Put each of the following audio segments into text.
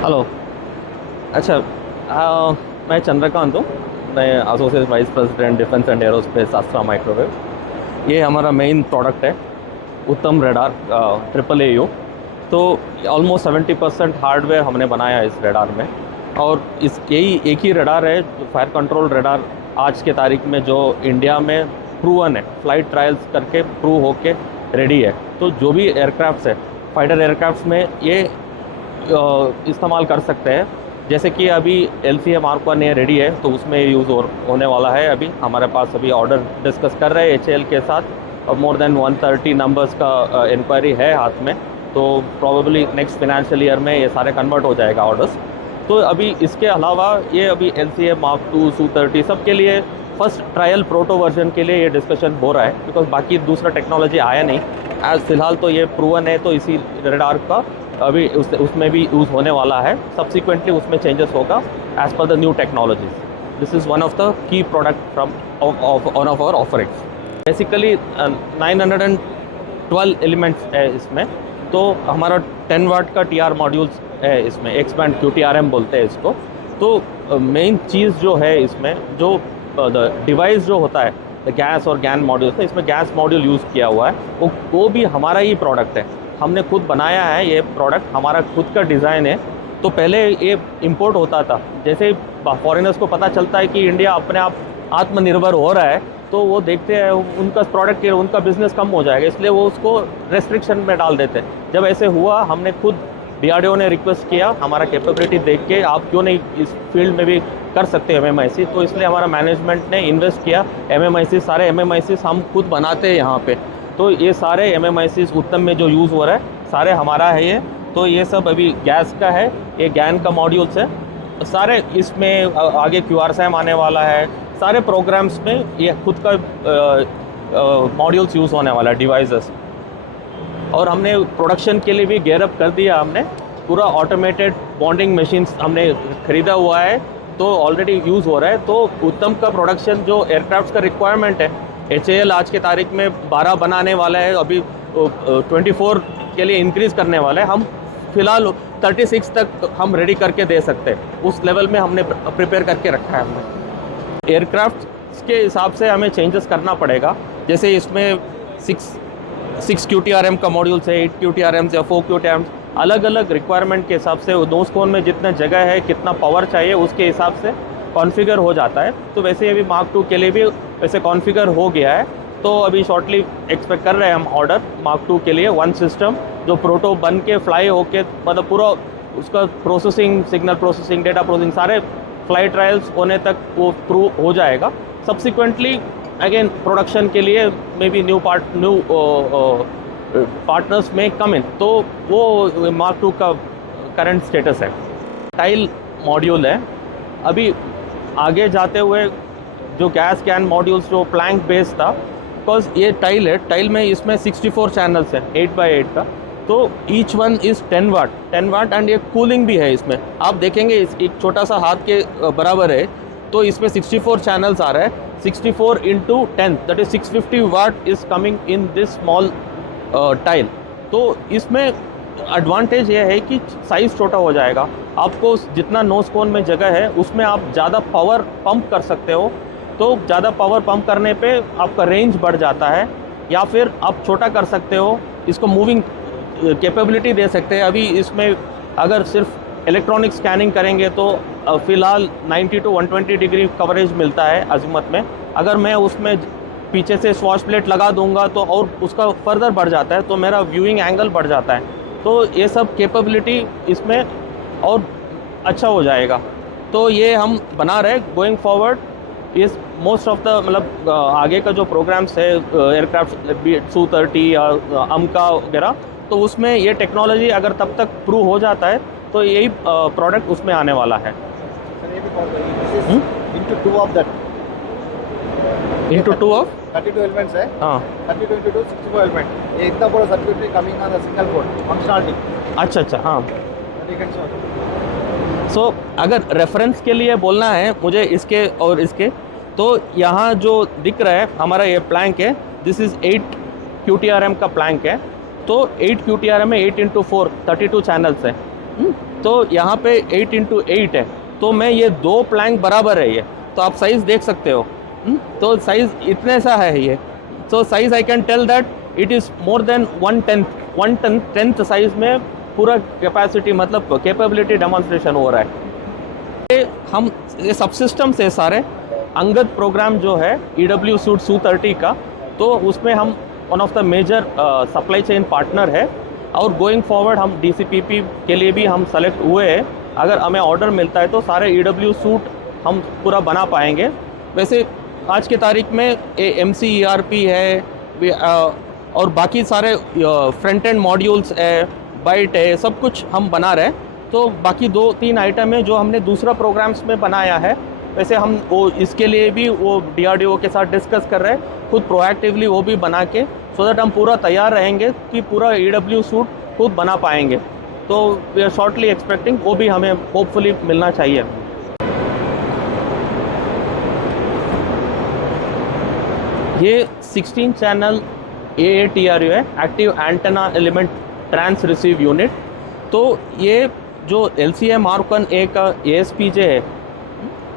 Hello. अच्छा, मैं चंद्रकांत हूँ। मैं associate vice president defence and aerospace अस्त्रा microwave. ये हमारा मेन प्रोडक्ट है, उत्तम रेडार ट्रिपल ए यू। तो ऑलमोस्ट 70% हार्डवेयर हमने बनाया है इस रेडार में। और इस यही एक ही रेडार है, फायर कंट्रोल रेडार, आज के तारीख में जो इंडिया में प्रूवन है, फ्लाइट ट्रायल्स करके प्रूव होके रेडी है। तो जो भी एयरक्राफ्ट्स है, फाइटर एयरक्राफ्ट्स में ये इस्तेमाल कर सकते हैं। जैसे कि अभी LCA Mark 1 ये रेडी है, तो उसमें यूज़ होने वाला है। अभी हमारे पास अभी ऑर्डर डिस्कस कर रहे हैं HAL के साथ, और मोर देन 130 नंबर्स का इंक्वायरी है हाथ में। तो प्रॉबेबली नेक्स्ट फिनेंशियल ईयर में ये सारे कन्वर्ट हो जाएगा ऑर्डर्स। तो अभी इसके अलावा ये अभी LCA Mark 2 Su-30 सब के लिए फर्स्ट ट्रायल प्रोटो वर्जन के लिए ये डिस्कशन हो रहा है, बिकॉज बाकी दूसरा टेक्नोलॉजी आया नहीं। एज फिलहाल तो ये प्रूवन है, तो इसी रेडार का अभी उसमें भी यूज़ होने वाला है। सब्सिक्वेंटली उसमें चेंजेस होगा as per the new technologies. This is one of the key product from one of our offerings. Basically 912 elements है इसमें। तो हमारा 10 वाट का TR मॉड्यूल्स है इसमें, एक्स बैंड QTRM बोलते हैं इसको। तो मेन चीज़ जो है इसमें, जो डिवाइस जो होता है, गैस और गैन मॉड्यूल्स, तो इसमें गैस मॉड्यूल यूज़ किया हुआ है। वो भी हमारा ही प्रोडक्ट है, हमने खुद बनाया है। ये प्रोडक्ट हमारा खुद का डिज़ाइन है। तो पहले ये इंपोर्ट होता था। जैसे ही फॉरेनर्स को पता चलता है कि इंडिया अपने आप आत्मनिर्भर हो रहा है, तो वो देखते हैं उनका प्रोडक्ट, उनका बिज़नेस कम हो जाएगा, इसलिए वो उसको रेस्ट्रिक्शन में डाल देते हैं। जब ऐसे हुआ, हमने खुद DRDO ने रिक्वेस्ट किया, हमारा कैपेबिलिटी देख के आप क्यों नहीं इस फील्ड में भी कर सकते हैं MMIC। तो इसलिए हमारा मैनेजमेंट ने इन्वेस्ट किया। MMIC, सारे MMIC हम खुद बनाते हैं यहाँ पे। तो ये सारे MMIC उत्तम में जो यूज़ हो रहा है, सारे हमारा है ये। तो ये सब अभी गैस का है, ये गैन का मॉड्यूल्स है सारे। इसमें आगे QRSAM आने वाला है। सारे प्रोग्राम्स में ये खुद का मॉड्यूल्स यूज़ होने वाला है, डिवाइसेस। और हमने प्रोडक्शन के लिए भी गेयर अप कर दिया। हमने पूरा ऑटोमेटेड बॉन्डिंग मशीन्स हमने ख़रीदा हुआ है, तो ऑलरेडी यूज़ हो रहा है। तो उत्तम का प्रोडक्शन जो एयरक्राफ्ट का रिक्वायरमेंट है, HAL आज के तारीख में 12 बनाने वाला है, अभी 24 के लिए इंक्रीज़ करने वाला है। हम फिलहाल 36 तक हम रेडी करके दे सकते हैं, उस लेवल में हमने प्रिपेयर करके रखा है हमने। एयरक्राफ्ट के हिसाब से हमें चेंजेस करना पड़ेगा। जैसे इसमें 6 QTRM का मॉड्यूल्स है, 8 QTRMs या 4 QTRMs, अलग अलग रिक्वायरमेंट के हिसाब से नोज कोन में जितना जगह है, कितना पावर चाहिए, उसके हिसाब से कॉन्फ़िगर हो जाता है। तो वैसे ही अभी Mark 2 के लिए भी वैसे कॉन्फ़िगर हो गया है। तो अभी शॉर्टली एक्सपेक्ट कर रहे हैं हम ऑर्डर Mark 2 के लिए। वन सिस्टम जो प्रोटो बन के फ्लाई होके, मतलब पूरा उसका processing, signal processing, data processing, सारे फ्लाइट ट्रायल्स होने तक वो प्रूव हो जाएगा। सब्सिक्वेंटली अगेन प्रोडक्शन के लिए मे बी न्यू पार्टनर्स में कम इन। तो वो Mark 2 का करंट स्टेटस है। टाइल मॉड्यूल है। अभी आगे जाते हुए जो गैस कैन मॉड्यूल्स जो प्लैंक बेस्ड था, बिकॉज ये टाइल है, टाइल में इसमें 64 चैनल्स हैं 8x8 का। तो each one is 10 watt and ये कूलिंग भी है इसमें। आप देखेंगे एक छोटा सा हाथ के बराबर है, तो इसमें 64 चैनल्स आ रहा है। 64 × 10 that is 650 what is coming in this small tile. तो इसमें एडवांटेज ये है कि साइज़ छोटा हो जाएगा। आपको जितना नोज कोन में जगह है, उसमें आप ज़्यादा पावर पंप कर सकते हो। तो ज़्यादा पावर पंप करने पे आपका रेंज बढ़ जाता है, या फिर आप छोटा कर सकते हो, इसको मूविंग कैपेबिलिटी दे सकते हैं। अभी इसमें अगर सिर्फ इलेक्ट्रॉनिक स्कैनिंग करेंगे तो फ़िलहाल 90 to 120 डिग्री कवरेज मिलता है अज़ीमुथ में। अगर मैं उसमें पीछे से स्वॉश प्लेट लगा दूंगा तो और उसका फर्दर बढ़ जाता है, तो मेरा व्यूइंग एंगल बढ़ जाता है। तो ये सब कैपेबिलिटी इसमें और अच्छा हो जाएगा। तो ये हम बना रहे गोइंग फॉरवर्ड। इस मोस्ट ऑफ द मतलब आगे का जो प्रोग्राम्स है एयरक्राफ्ट Su-30 या AMCA वगैरह, तो उसमें ये टेक्नोलॉजी अगर तब तक प्रूव हो जाता है, तो यही प्रोडक्ट उसमें आने वाला है। into two of that into 2 of 32 elements है। हाँ, 32 into 2 64 element। ये इतना बड़ा circuitry coming on the single board functionality. अच्छा हाँ। सो अगर रेफरेंस के लिए बोलना है मुझे इसके और इसके, तो यहाँ जो दिख रहा है हमारा ये प्लैंक है, दिस इज़ 8 QTRM का प्लैंक है। तो 8 QTRM में 8 × 4 32 चैनल्स हैं। तो यहाँ पे 8x8 है, तो मैं ये 2 प्लैंक बराबर है ये, तो आप साइज़ देख सकते हो। तो साइज़ इतने सा है ये, तो size I can tell that it is more than 1/10 size में पूरा कैपेसिटी मतलब कैपेबिलिटी डेमोन्स्ट्रेशन हो रहा है। हम ये सबसिस्टम से सारे अंगद प्रोग्राम जो है EW सूट SU30 का, तो उसमें हम one of the major supply chain partner है, और गोइंग फॉरवर्ड हम DCPP के लिए भी हम सेलेक्ट हुए हैं। अगर हमें ऑर्डर मिलता है तो सारे EW सूट हम पूरा बना पाएंगे। वैसे आज की तारीख में MC ERP है और बाकी सारे फ्रंट एंड मॉड्यूल्स है, बाइट है, सब कुछ हम बना रहे हैं। तो बाकी 2-3 आइटम है जो हमने दूसरा प्रोग्राम्स में बनाया है। वैसे हम वो इसके लिए भी वो DRDO के साथ डिस्कस कर रहे हैं, खुद प्रोएक्टिवली वो भी बना के, सो दैट हम पूरा तैयार रहेंगे कि पूरा EW सूट खुद बना पाएंगे। तो वी आर शॉर्टली एक्सपेक्टिंग वो भी हमें होपफुली मिलना चाहिए। ये 16 चैनल AATRU है, active antenna element trans receive unit. तो ये जो LCA Mark 1A का ASPJ है,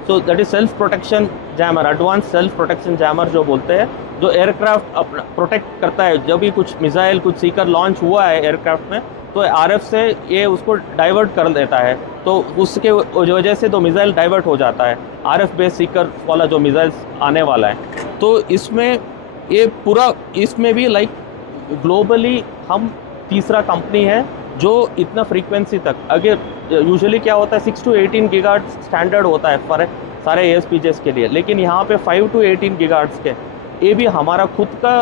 so that is self protection jammer, advance self protection jammer जो बोलते हैं, जो एयरक्राफ्ट अपना प्रोटेक्ट करता है। जब भी कुछ मिसाइल कुछ सीकर लॉन्च हुआ है एयरक्राफ्ट में, तो RF से ये उसको डाइवर्ट कर देता है, तो उसके वजह से तो मिसाइल डाइवर्ट हो जाता है, RF बेस सीकर वाला जो मिसाइल्स आने वाला है। तो इसमें ये पूरा, इसमें भी लाइक ग्लोबली हम तीसरा कंपनी है जो इतना फ्रीक्वेंसी तक, अगर यूजुअली क्या होता है 6 to 18 गीगाहर्ट्ज़ स्टैंडर्ड होता है पर सारे ASPJs के लिए, लेकिन यहाँ पे 5 to 18 गीगाहर्ट्ज़ के, ये भी हमारा खुद का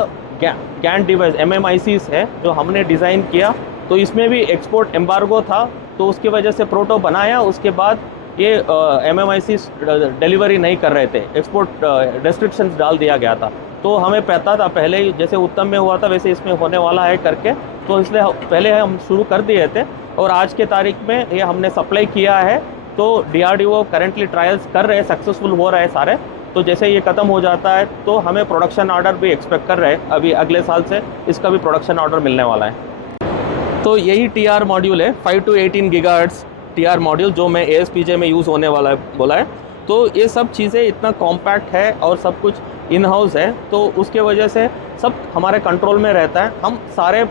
GAN डिवाइस MMICs है जो हमने डिज़ाइन किया। तो इसमें भी एक्सपोर्ट एम्बार्गो था, तो उसकी वजह से प्रोटो बनाया, उसके बाद ये MMICs डिलीवरी नहीं कर रहे थे, एक्सपोर्ट रेस्ट्रिक्शंस डाल दिया गया था। तो हमें पता था पहले ही, जैसे उत्तम में हुआ था वैसे इसमें होने वाला है करके, तो इसलिए पहले हम शुरू कर दिए थे, और आज के तारीख में ये हमने सप्लाई किया है। तो DRDO करेंटली ट्रायल्स कर रहे हैं, सक्सेसफुल हो रहे हैं सारे। तो जैसे ये ख़त्म हो जाता है तो हमें प्रोडक्शन ऑर्डर भी एक्सपेक्ट कर रहे हैं, अभी अगले साल से इसका भी प्रोडक्शन ऑर्डर मिलने वाला है। तो यही TR मॉड्यूल है, 5 to 18 गीगाहर्ट्ज़ TR मॉड्यूल, जो मैं ASPJ में यूज़ होने वाला है बोला है। तो ये सब चीज़ें इतना कॉम्पैक्ट है और सब कुछ इन हाउस है, तो उसके वजह से सब हमारे कंट्रोल में रहता है। हम सारे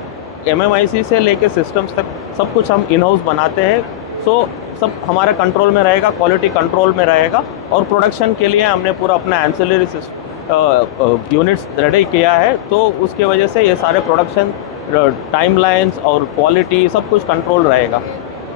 MMIC से लेके सिस्टम्स तक सब कुछ हम इन हाउस बनाते हैं, सो सब हमारे कंट्रोल में रहेगा, क्वालिटी कंट्रोल में रहेगा। और प्रोडक्शन के लिए हमने पूरा अपना एंसिलरी यूनिट्स रेडी किया है, तो उसके वजह से ये सारे प्रोडक्शन टाइमलाइंस और क्वालिटी सब कुछ कंट्रोल रहेगा।